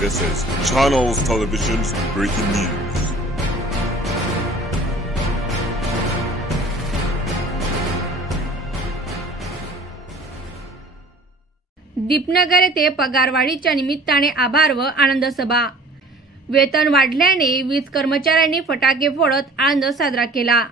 This is Channels Television's breaking news. Deepnagar येथे पगारवाढीच्या निमित्ताने आभार व आनंद सभा वेतन वाढल्याने वीज कर्मचाऱ्यांनी फटाके फोडत आनंद साजरा केला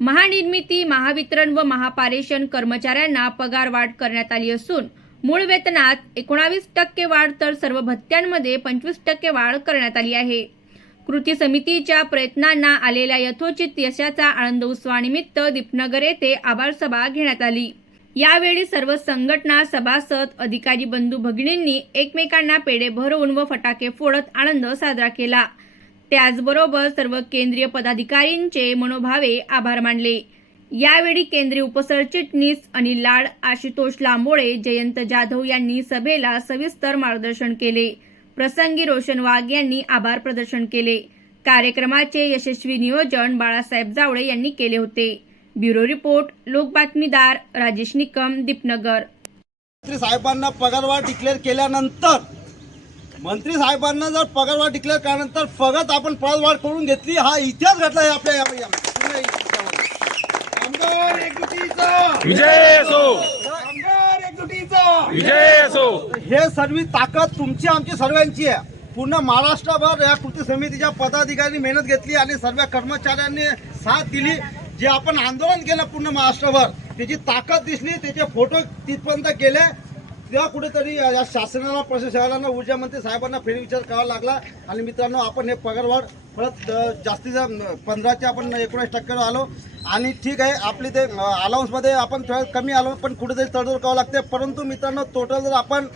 महानिर्मिती महावितरण व महापारेषण कर्मचाऱ्यांना पगार वाढ करण्यात आली असून मूळ वेतनात एकोणावीस टक्के वाढ तर सर्व भत्त्यांमध्ये पंचवीस टक्के वाढ करण्यात आली आहे. कृती समितीच्या प्रयत्नांना आलेल्या यथोचित यशाचा आनंद उत्सवानिमित्त दीपनगर येथे आभार सभा घेण्यात आली. यावेळी सर्व संघटना सभासद अधिकारी बंधू भगिनींनी एकमेकांना पेढे भरवून व फटाके फोडत आनंद साजरा केला. त्याचबरोबर सर्व केंद्रीय पदाधिकारींचे मनोभावे आभार मानले. यावेळी केंद्रीय उपसरचिटणीस अनिल लाड आशुतोष लांबोळे जयंत जाधव यांनी सभेला सविस्तर मार्गदर्शन केले. प्रसंगी रोशन वाघ यांनी आभार प्रदर्शन केले. कार्यक्रमाचे यशस्वी नियोजन बाळासाहेब जावळे यांनी केले होते. ब्युरो रिपोर्ट लोक बातमीदार राजेश निकम दीपनगर. मंत्री साहेबांना पगारवाढ डिक्लेअर केल्यानंतर मंत्री साहेबांना जर पगारवाढ डिक्लेअर केल्यानंतर फगत आपण पगारवाढ करून घेतली हा इतिहास घडला आहे आपल्या या- या- पूर्ण याच्यामध्ये. कामगार एकजुटीचा विजय असो विजय असो हे सर्व ताकद तुमची आमची सर्वांची आहे. पूर्ण महाराष्ट्रभर या कृती समितीच्या पदाधिकाऱ्यांनी मेहनत घेतली आणि सर्व कर्मचाऱ्यांनी साथ दिली. जे आपण आंदोलन केलं पूर्ण महाराष्ट्रभर त्याची ताकद दिसली त्याचे फोटो तिथपर्यंत केले तेव्हा कुठेतरी या शासनाला प्रशासनाला ऊर्जा मंत्री साहेबांना फेरविचार करावा लागला. आणि मित्रांनो आपण हे पगारवाढ परत जास्तीत जास्तीचा पंधराचे आपण एकोणीस टक्क्यावर आलो. आणि ठीक आहे आपली ते अलाउन्समध्ये आपण थोडं कमी आलो पण कुठेतरी तडजोड करावं लागते. परंतु मित्रांनो टोटल जर आपण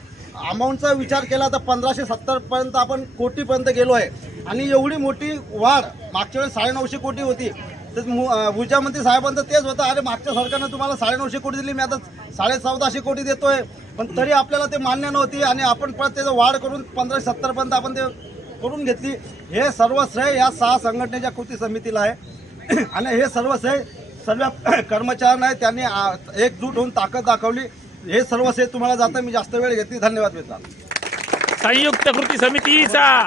अमाऊंटचा विचार केला तर पंधराशे सत्तरपर्यंत आपण कोटीपर्यंत गेलो आहे. आणि एवढी मोठी वाढ मागच्या वेळेस साडेनऊशे कोटी होती. तर मु- अं, ऊर्जामंत्री साहेबांचं तेच होतं. अरे मागच्या सरकारनं तुम्हाला साडेनऊशे कोटी दिली. मी आता साडे चौदाशे कोटी देतोय. पण तरी आपल्याला ते मान्य नव्हती आणि आपण परत त्याचं वाढ करून पंधराशे सत्तरपर्यंत आपण ते करून घेतली. हे सर्व श्रेय या सहा संघटनेच्या कृती समितीला आहे. आणि हे सर्व श्रेय सर्व कर्मचाऱ्यांना आहे. त्यांनी एकजूट होऊन ताकद दाखवली. हे सर्व श्रेय तुम्हाला जातं. मी जास्त वेळ घेतली. धन्यवाद मित्रांनो. संयुक्त कृती समितीचा.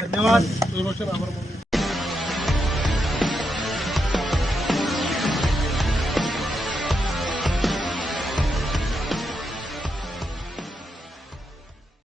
धन्यवाद.